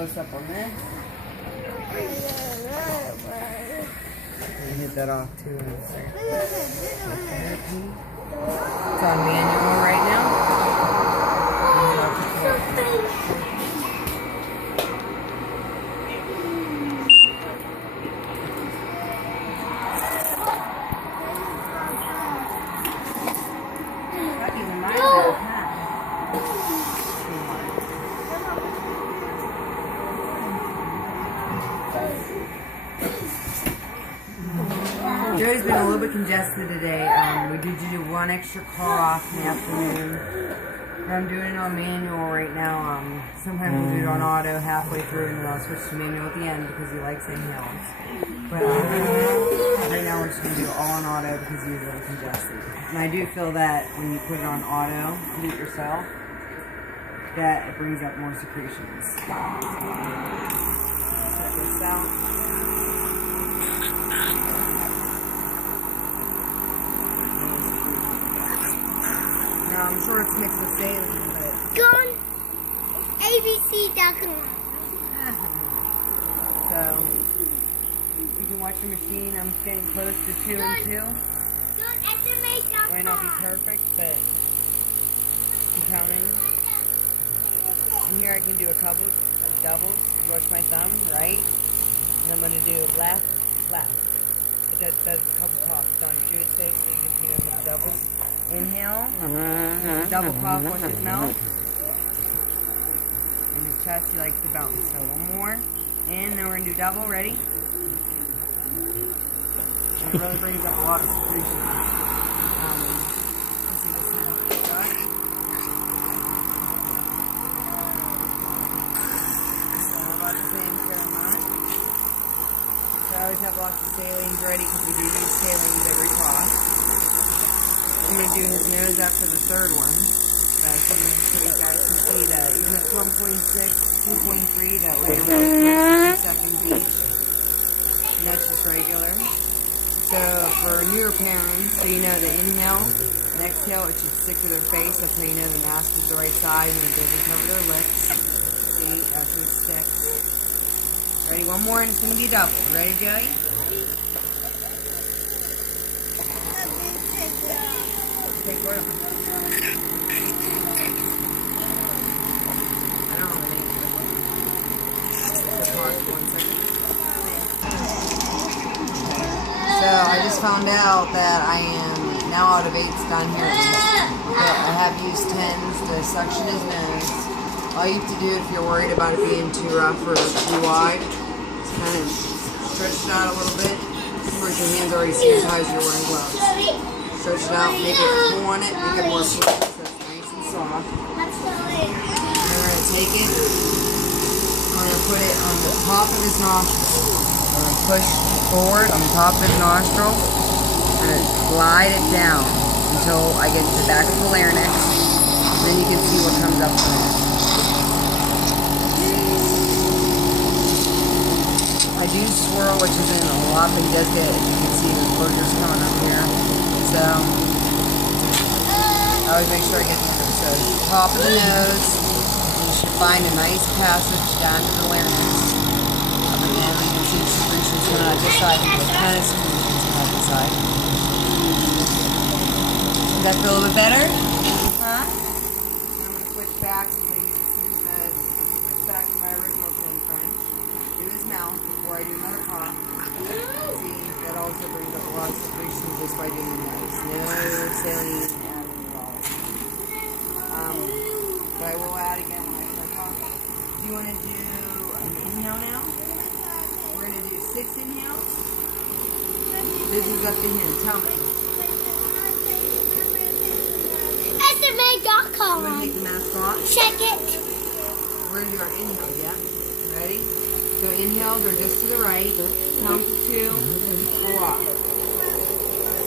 close up on this. Hit that off too in a second. It's on manual right now. Joey's been a little bit congested today. We did do one extra car off in the afternoon. I'm doing it on manual right now. Sometimes we'll do it on auto halfway through, and then I'll switch to manual at the end because he likes inhales. But right now we're just going to do it all on auto because he's a little congested. And I do feel that when you put it on auto, do it yourself, that it brings up more secretions. Check this out. I'm sure it's mixed with saline, but... Go on abc.com. So, you can watch your machine. I'm getting close to 2 and 2. Go on estimate.com. Might not be perfect, but I'm counting. And here I can do a couple of doubles. You watch my thumb, right? And I'm going to do left, left. But that does a couple coughs on Jude's face, so you can see them with doubles. Inhale, double cough, watch his mouth. In his chest, he likes to bounce. So one more. And then we're going to do double. Ready? And it really brings up a lot of secretion. You see this now? So about the same amount. So I always have lots of salines ready because we do use salines every cough. I'm going to do his nose after the third one, but I can so you guys can see that even if it's 1.6, 2.3, that we're going to 30 seconds each, and that's just regular. So for newer parents, so you know the inhale and exhale, it should stick to their face. That's how you know the mask is the right size and it doesn't cover their lips. See, that's what sticks. Ready, one more and it's going to be double. Ready, Joey? Take one. I don't really pause for 1 second. So I just found out that I am now out of 8s down here. I have used 10s to suction his nose. All you have to do if you're worried about it being too rough or too wide is kind of stretch it out a little bit. Of course, your hands already sanitized, you're wearing gloves. Stretch it out, make it pull on it, make it more fluid so it's nice and soft. And then we're going to take it, I'm going to put it on the top of his nostril. I'm going to push forward on the top of his nostril. I'm going to glide it down until I get to the back of the larynx. And then you can see what comes up from it. I do swirl, which isn't a lot, but he does get, as you can see, the closures coming up here. So, I always make sure I get to the top of the nose, and you should find a nice passage down to the larynx. And then you can see the secretions coming out this side, and the kind of secretions coming out this side. Does that feel a little bit better? Huh? And I'm going to switch back, since I used to switch back to my original pen French. Do his mouth before I do another cough. See, that also brings up a lot of secretions just by doing the nose. No saline added at all. But I will add again when I start coughing. Do you want to do an inhale now? We're going to do 6 inhales. This is up to him. Tell me. Estimate.com. You want to take the mask off? Check it. We're going to do our inhales, yeah? Ready? So inhales are just to the right. Count to 2. Pull off.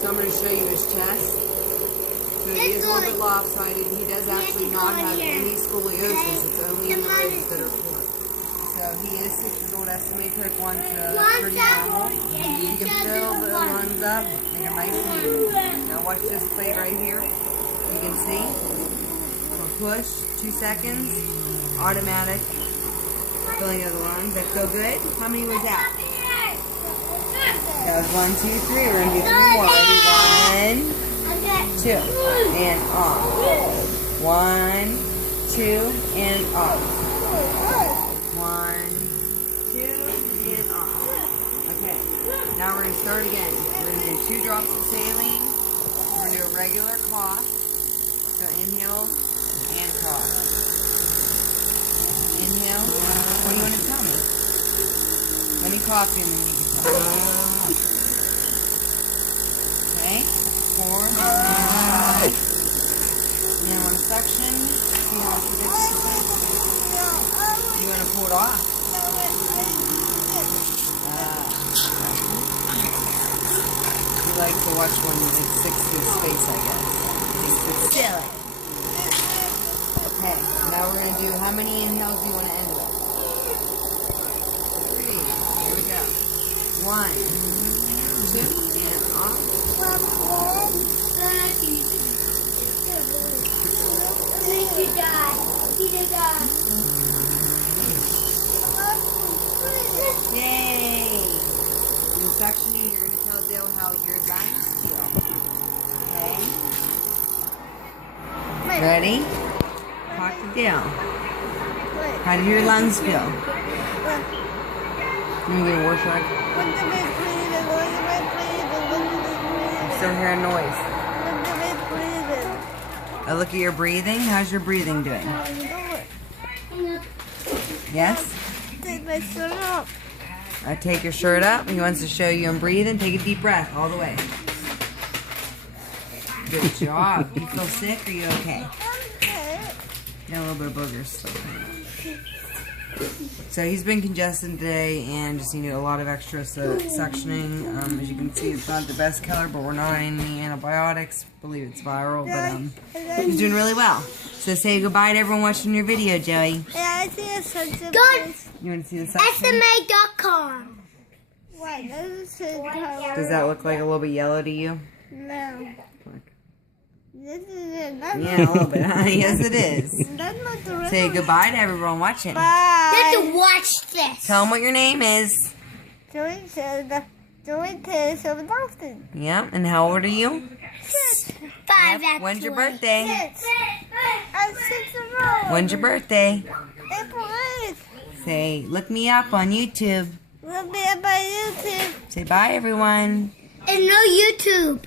So I'm going to show you his chest. So he is a little bit lopsided. He does actually not have any scoliosis. It's only in the ribs that are forked. So he is 6 years old. Estimate pick 1 to pretty normal. You can fill the lungs up. Make a nice and even. Now watch this plate right here. You can see. I'm going to push. 2 seconds. Automatic. filling of the lungs. That feel good? How many was that? That was 1, 2, 3. We're going to do 3 more. Ready? 1, 2, and off. 1, 2, and off. 1, 2, and off. Okay. Now we're going to start again. We're going to do 2 drops of saline. We're going to do a regular cough. So inhale and cough. Inhale. What do you want to tell me? Let me cough you and then you can tell me. Okay. 4. Now on suction. See how it's good. You want to pull it off? You like to watch one that sticks to his face, I guess. It's silly. Okay, now we're going to do, how many inhales do you want to end with? 3. Here we go. 1, 2, and off. Yay! In suctioning, you're going to tell Dale how your lungs feel. Okay? Ready? Talk to Dale. How do your lungs feel? Let me get a war shark. I'm still hearing noise. I look at your breathing. How's your breathing doing? Yes? Take my shirt off. I take your shirt up. He wants to show you I'm breathing. Take a deep breath all the way. Good job. Do you feel sick or are you okay? Got a little bit of boogers still. So he's been congested today and just needed a lot of extra suctioning. As you can see, it's not the best killer, but we're not on any antibiotics. I believe it's viral, but he's doing really well. So say goodbye to everyone watching your video, Joey. Yeah, I see a suction. You want to see the suction? SMA.com. What? Does that look like a little bit yellow to you? No. Look. This is it. Yeah, a little bit. Yes, it is. That's not the real Say goodbye to everyone watching. Bye. You have to watch this. Tell them what your name is. Joey Taylor of Boston. Yeah, and how old are you? 5. Yep. When's your birthday? 6. I'm 6 years old. When's your birthday? April 8th. Say, look me up on YouTube. Look me up on YouTube. Say bye, everyone. And no YouTube.